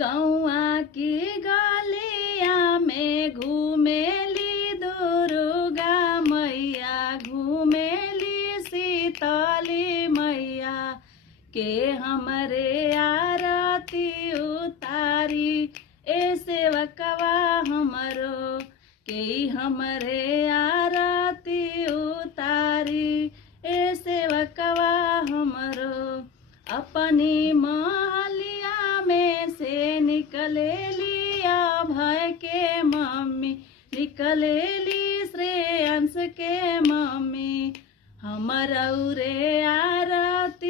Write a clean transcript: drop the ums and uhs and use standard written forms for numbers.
गौआ की गलिया में घूमेली दुर्गा मैया, घूमेली शीतली मैया के हमरे आरती उतारी। ए सेवकवा हमरो के हमरे आरती उतारी। ए सेवकवा हमरो अपनी महलिया में से निकले लिया भय के मम्मी, निकले ली श्रेयांश के मम्मी। हमर रे आरती